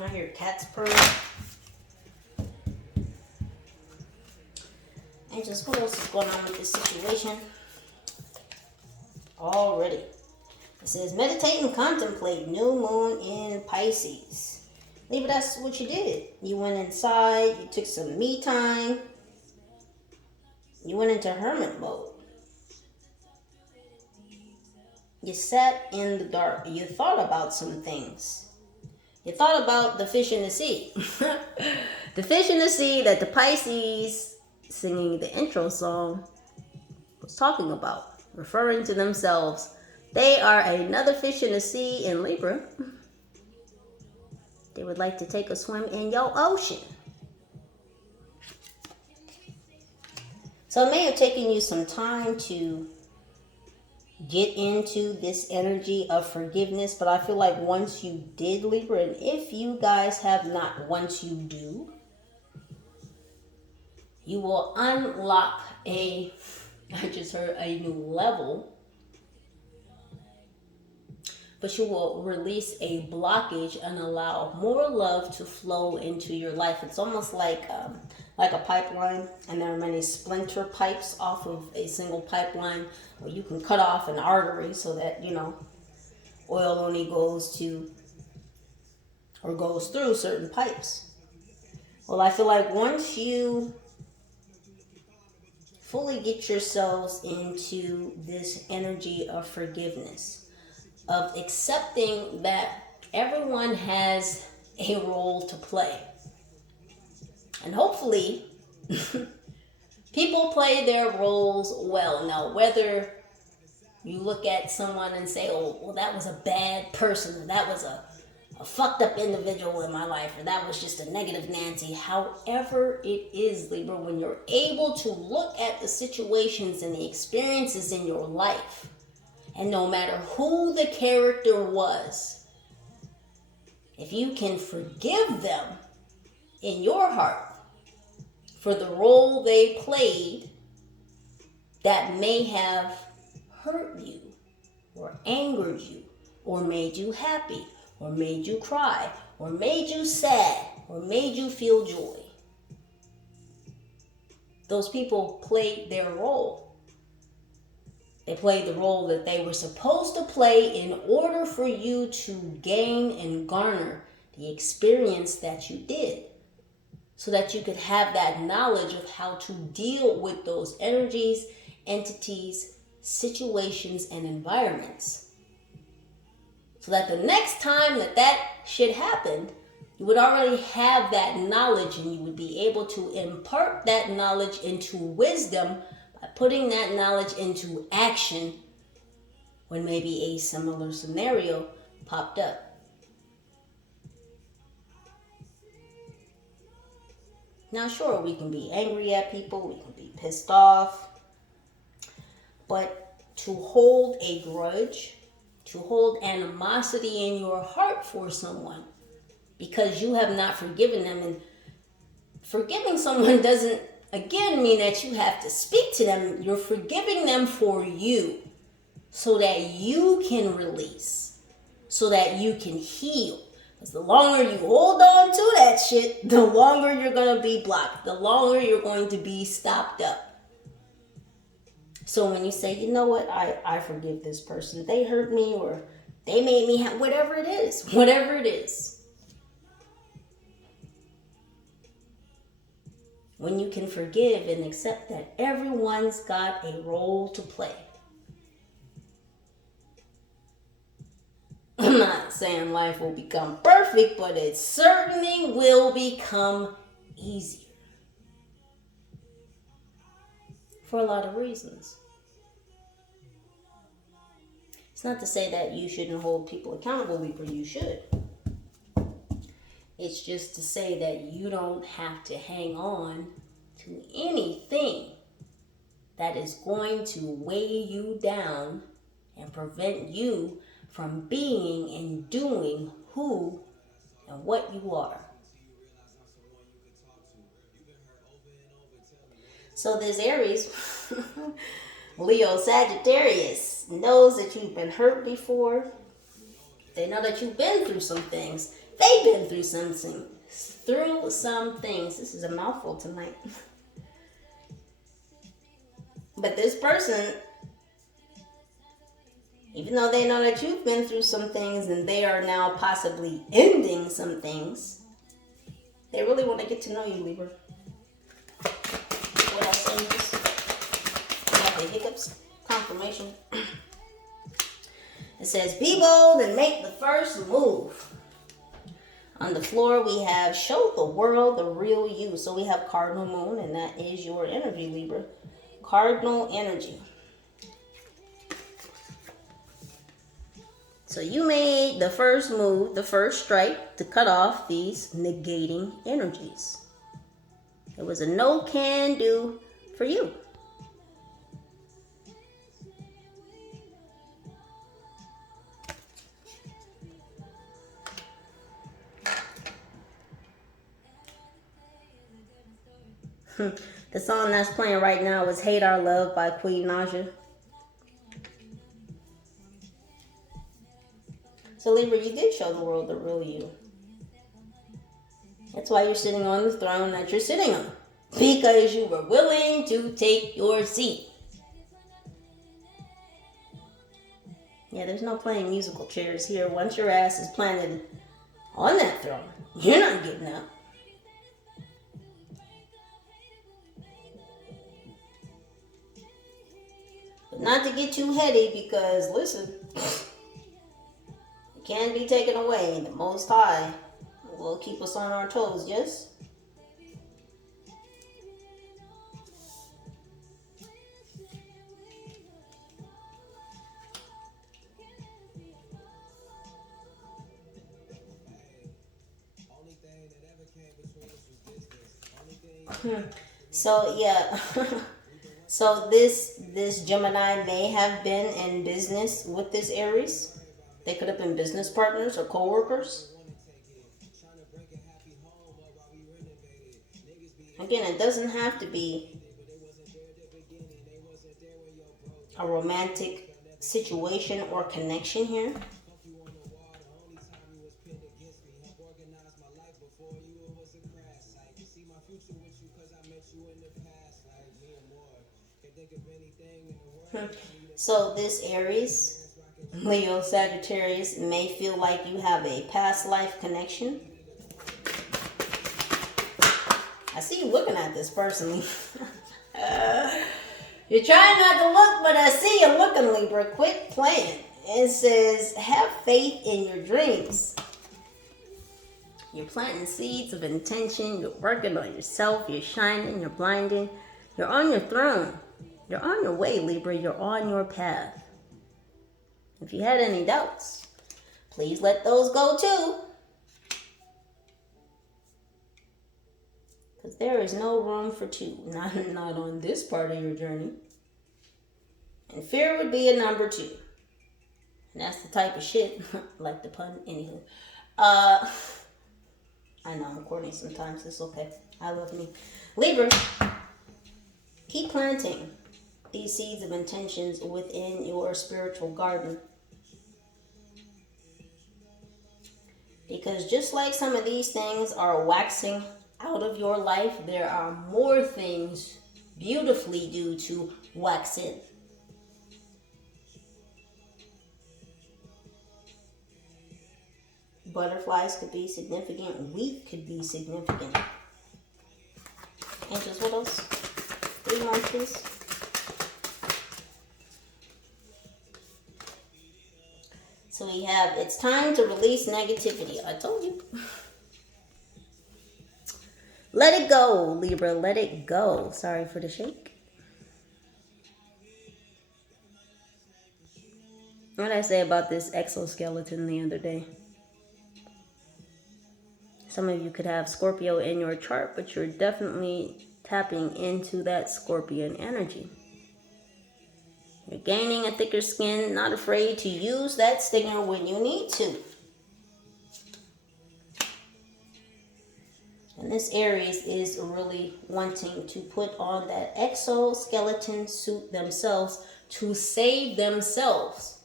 I hear cats purring. Angels, what else is going on with this situation? Already. It says, meditate and contemplate new moon in Pisces. Libra, that's what you did. You went inside, you took some me time. You went into hermit mode. You sat in the dark. You thought about some things. You thought about the fish in the sea. The fish in the sea that the Pisces singing the intro song was talking about, referring to themselves. They are another fish in the sea in Libra. They would like to take a swim in your ocean. So it may have taken you some time to get into this energy of forgiveness, but I feel like once you did, Libra, and if you guys have not, once you do, you will unlock I just heard a new level, but you will release a blockage and allow more love to flow into your life. It's almost like a pipeline, and there are many splinter pipes off of a single pipeline where you can cut off an artery so that, you know, oil only goes to or goes through certain pipes. Well, I feel like once you fully get yourselves into this energy of forgiveness, of accepting that everyone has a role to play, and hopefully, people play their roles well. Now, whether you look at someone and say, oh, well, that was a bad person, or that was a fucked up individual in my life, or that was just a negative Nancy. However it is, Libra, when you're able to look at the situations and the experiences in your life, and no matter who the character was, if you can forgive them in your heart for the role they played that may have hurt you, or angered you, or made you happy, or made you cry, or made you sad, or made you feel joy. Those people played their role. They played the role that they were supposed to play in order for you to gain and garner the experience that you did, so that you could have that knowledge of how to deal with those energies, entities, situations, and environments. So that the next time that shit happened, you would already have that knowledge, and you would be able to impart that knowledge into wisdom by putting that knowledge into action when maybe a similar scenario popped up. Now, sure, we can be angry at people, we can be pissed off, but to hold a grudge, to hold animosity in your heart for someone because you have not forgiven them, and forgiving someone doesn't, again, mean that you have to speak to them. You're forgiving them for you so that you can release, so that you can heal. Because the longer you hold on to that shit, the longer you're going to be blocked, the longer you're going to be stopped up. So when you say, you know what, I forgive this person, they hurt me or they made me whatever it is. When you can forgive and accept that everyone's got a role to play. I'm not saying life will become perfect, but it certainly will become easier. For a lot of reasons. It's not to say that you shouldn't hold people accountable, Libra. You should. It's just to say that you don't have to hang on to anything that is going to weigh you down and prevent you from being and doing who and what you are. So this Aries, Leo, Sagittarius, knows that you've been hurt before. They know that you've been through some things. They've been through some things. This is a mouthful tonight. But this person, even though they know that you've been through some things and they are now possibly ending some things, they really want to get to know you, Libra. What else saying this? Got the hiccups. Confirmation. It says, be bold and make the first move. On the floor, we have show the world the real you. So we have cardinal moon, and that is your energy, Libra. Cardinal energy. So you made the first move, the first strike to cut off these negating energies. It was a no can do for you. The song that's playing right now is Hate Our Love by Queen Naja. So Libra, you did show the world the real you. That's why you're sitting on the throne that you're sitting on. Because you were willing to take your seat. Yeah, there's no playing musical chairs here. Once your ass is planted on that throne, you're not getting up. But not to get too heady, because listen, it can be taken away. The Most High will keep us on our toes, yes? So yeah. So this Gemini may have been in business with this Aries. They could have been business partners or co-workers. Again, it doesn't have to be a romantic situation or connection here. So this Aries, Leo, Sagittarius may feel like you have a past life connection. I see you looking at this person. You're trying not to look, but I see you looking, Libra. Quit playing. It says, have faith in your dreams. You're planting seeds of intention. You're working on yourself. You're shining. You're blinding. You're on your throne. You're on your way, Libra. You're on your path. If you had any doubts, please let those go too. Because there is no room for two. Not on this part of your journey. And fear would be a number 2. And that's the type of shit, like the pun, anywho. I know I'm corny sometimes. It's okay. I love me. Libra, keep planting these seeds of intentions within your spiritual garden. Because just like some of these things are waxing out of your life, there are more things beautifully due to wax in. Butterflies could be significant. Wheat could be significant. Angels, what else? 3 months, please. So we have, it's time to release negativity. I told you. Let it go, Libra. Let it go. Sorry for the shake. What did I say about this exoskeleton the other day? Some of you could have Scorpio in your chart, but you're definitely tapping into that Scorpion energy. You're gaining a thicker skin, not afraid to use that stinger when you need to. And this Aries is really wanting to put on that exoskeleton suit themselves to save themselves.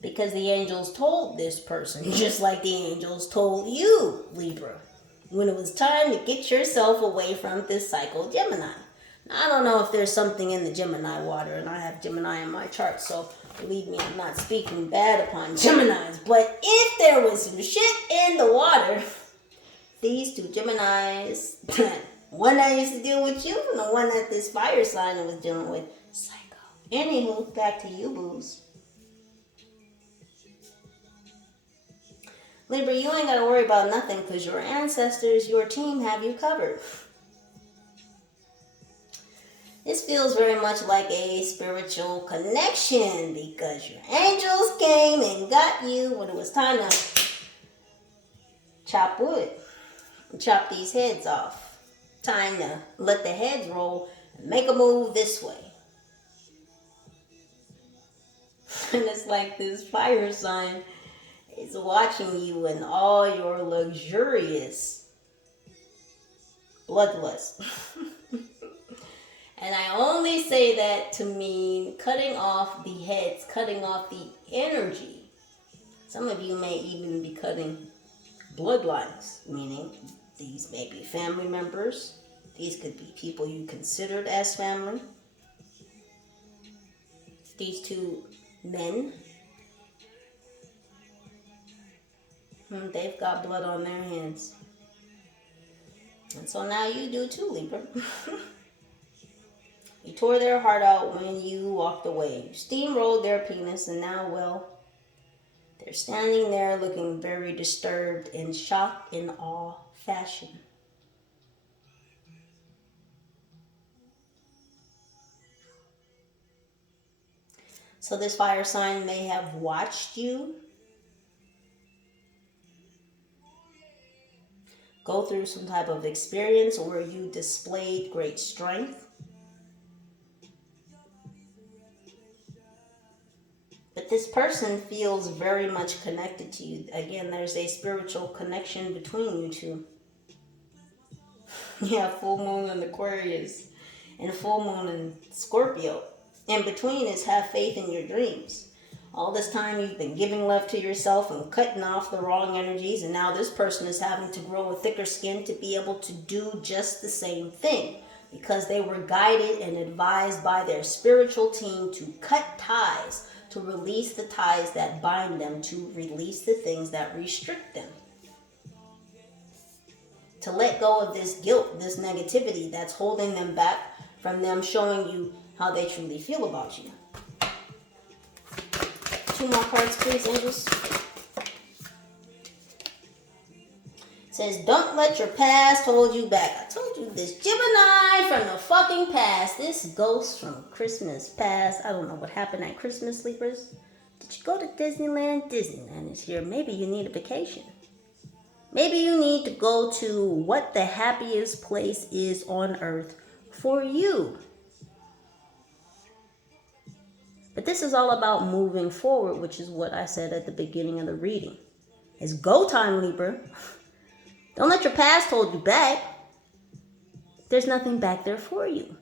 Because the angels told this person, just like the angels told you, Libra, when it was time to get yourself away from this cycle Gemini. Now, I don't know if there's something in the Gemini water, and I have Gemini in my chart, so believe me, I'm not speaking bad upon Geminis. But if there was some shit in the water, these 2 Geminis, one that used to deal with you and the one that this fire sign was dealing with, psycho. Anywho, back to you, boos. Libra, you ain't got to worry about nothing because your ancestors, your team have you covered. This feels very much like a spiritual connection because your angels came and got you when it was time to chop wood and chop these heads off. Time to let the heads roll and make a move this way. And it's like this fire sign is watching you in all your luxurious bloodlust. And I only say that to mean cutting off the heads, cutting off the energy. Some of you may even be cutting bloodlines, meaning these may be family members. These could be people you considered as family. These 2 men, they've got blood on their hands. And so now you do too, Libra. You tore their heart out when you walked away. You steamrolled their penis, and now, well, they're standing there looking very disturbed in shock and awe fashion. So this fire sign may have watched you go through some type of experience where you displayed great strength. But this person feels very much connected to you. Again, there's a spiritual connection between you 2. You have full moon in Aquarius and full moon in Scorpio. In between is have faith in your dreams. All this time you've been giving love to yourself and cutting off the wrong energies, and now this person is having to grow a thicker skin to be able to do just the same thing. Because they were guided and advised by their spiritual team to cut ties, to release the ties that bind them, to release the things that restrict them. To let go of this guilt, this negativity that's holding them back from them showing you how they truly feel about you. 2 more cards, please, angels. It says, don't let your past hold you back. I told you this Gemini from the fucking past. This ghost from Christmas past. I don't know what happened at Christmas, Libras. Did you go to Disneyland? Disneyland is here. Maybe you need a vacation. Maybe you need to go to what the happiest place is on earth for you. But this is all about moving forward, which is what I said at the beginning of the reading. It's go time, Libra. Don't let your past hold you back. There's nothing back there for you.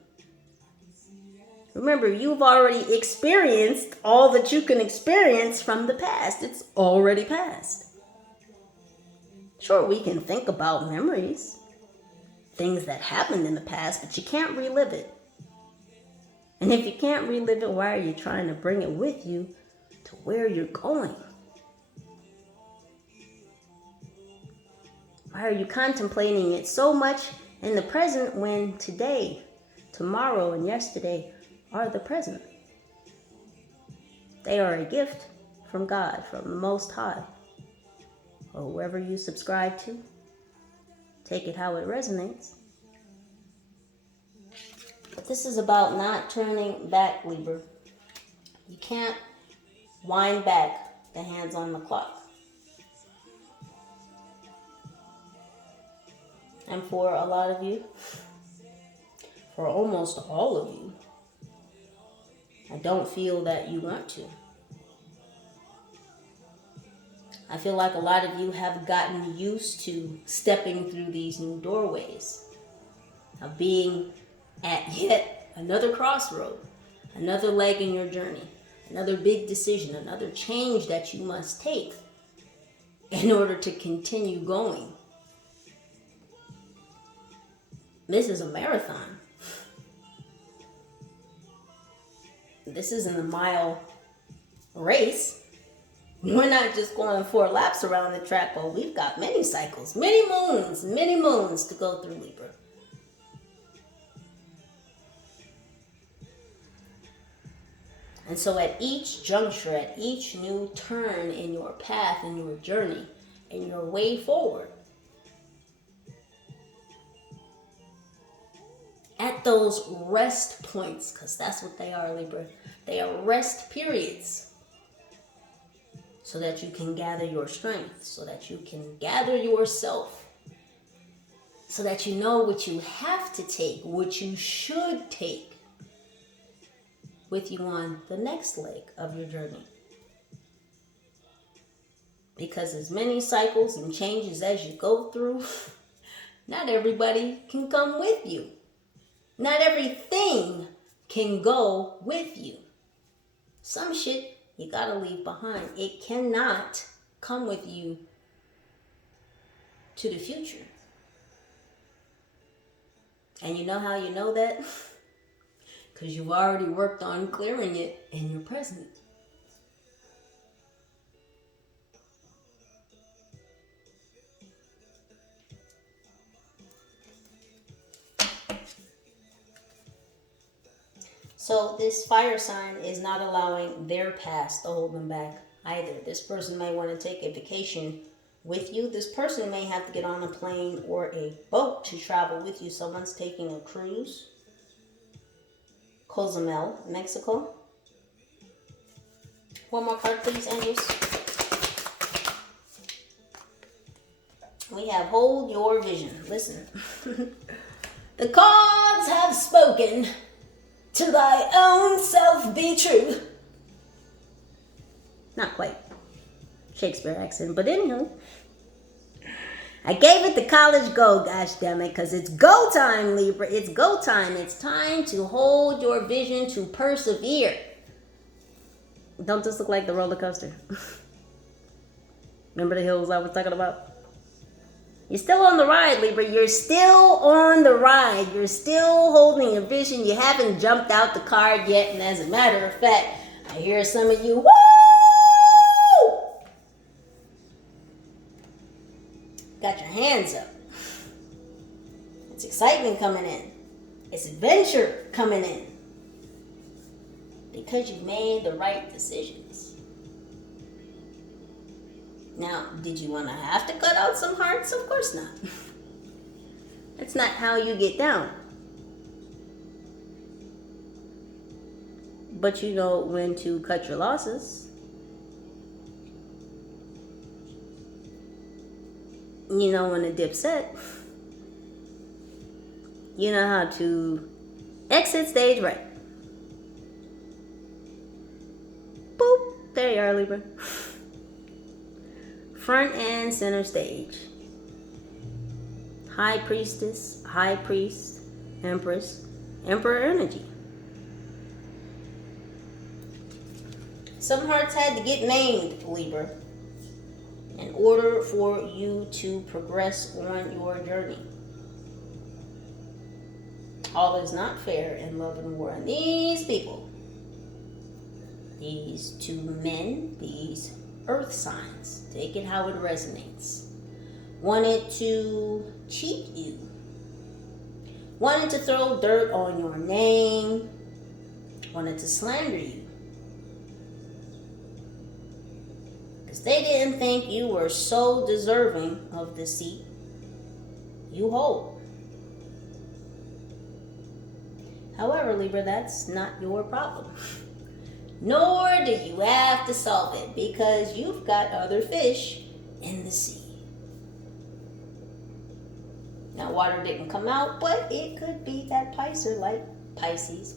Remember, you've already experienced all that you can experience from the past. It's already past. Sure, we can think about memories, things that happened in the past, but you can't relive it. And if you can't relive it, why are you trying to bring it with you to where you're going? Why are you contemplating it so much in the present when today, tomorrow, and yesterday are the present? They are a gift from God, from the Most High, or whoever you subscribe to. Take it how it resonates. But this is about not turning back, Libra. You can't wind back the hands on the clock. And for a lot of you, for almost all of you, I don't feel that you want to. I feel like a lot of you have gotten used to stepping through these new doorways, of being at yet another crossroad, another leg in your journey, another big decision, another change that you must take in order to continue going. This is a marathon. This isn't a mile race. We're not just going 4 laps around the track, but we've got many cycles, many moons to go through, Libra. And so at each juncture, at each new turn in your path, in your journey, in your way forward, at those rest points, because that's what they are, Libra. They are rest periods, so that you can gather your strength, so that you can gather yourself, so that you know what you have to take, what you should take with you on the next leg of your journey. Because as many cycles and changes as you go through, not everybody can come with you. Not everything can go with you. Some shit you gotta leave behind. It cannot come with you to the future. And you know how you know that? Because you've already worked on clearing it in your present. So this fire sign is not allowing their past to hold them back either. This person may want to take a vacation with you. This person may have to get on a plane or a boat to travel with you. Someone's taking a cruise. Cozumel, Mexico. One more card, please, angels. We have hold your vision. Listen. The cards have spoken. To thy own self be true. Not quite Shakespeare accent, but anywho. I gave it the college go, gosh damn it, because it's go time, Libra. It's go time. It's time to hold your vision, to persevere. Don't this look like the roller coaster? Remember the hills I was talking about? You're still on the ride, Libra. You're still on the ride. You're still holding your vision. You haven't jumped out the car yet. And as a matter of fact, I hear some of you, woo! Got your hands up. It's excitement coming in. It's adventure coming in. Because you made the right decisions. Now, did you want to have to cut out some hearts? Of course not. That's not how you get down. But you know when to cut your losses. You know when the dip's set, you know how to exit stage right. Boop. There you are, Libra. Front and center stage. High priestess, high priest, empress, emperor energy. Some hearts had to get named, Libra, in order for you to progress on your journey. All is not fair in love and war. And these people, these two men, these earth signs, take it how it resonates, wanted to cheat you, wanted to throw dirt on your name, wanted to slander you. Because they didn't think you were so deserving of the seat you hold. However, Libra, that's not your problem. Nor do you have to solve it, because you've got other fish in the sea. Now, water didn't come out, but it could be that Pisces, like Pisces.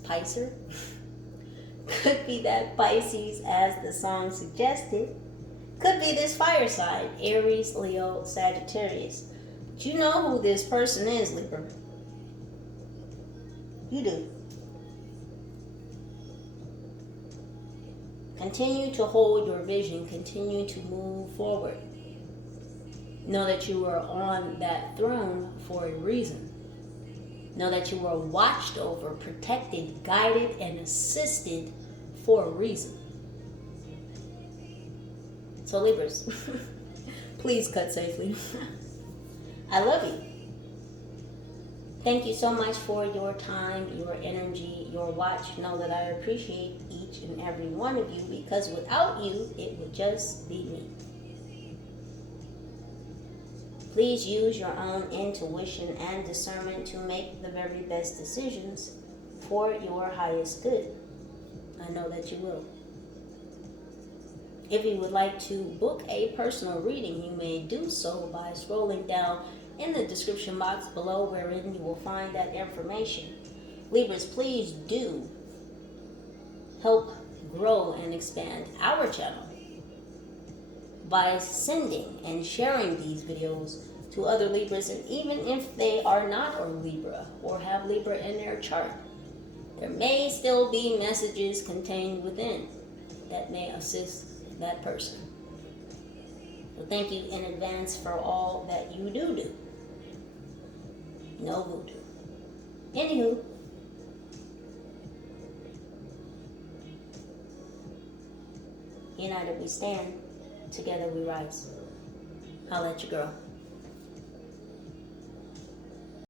Could be that Pisces, as the song suggested. Could be this fire sign, Aries, Leo, Sagittarius. But you know who this person is, Libra. You do. Continue to hold your vision. Continue to move forward. Know that you are on that throne for a reason. Know that you are watched over, protected, guided, and assisted for a reason. So Libras, please cut safely. I love you. Thank you so much for your time, your energy, your watch. Know that I appreciate each and every one of you, because without you, it would just be me. Please use your own intuition and discernment to make the very best decisions for your highest good. I know that you will. If you would like to book a personal reading, you may do so by scrolling down in the description box below, wherein you will find that information. Libras, please do help grow and expand our channel by sending and sharing these videos to other Libras. And even if they are not a Libra or have Libra in their chart, there may still be messages contained within that may assist that person. So thank you in advance for all that you do. No voodoo. Anywho, united we stand, together we rise. Holla at your girl.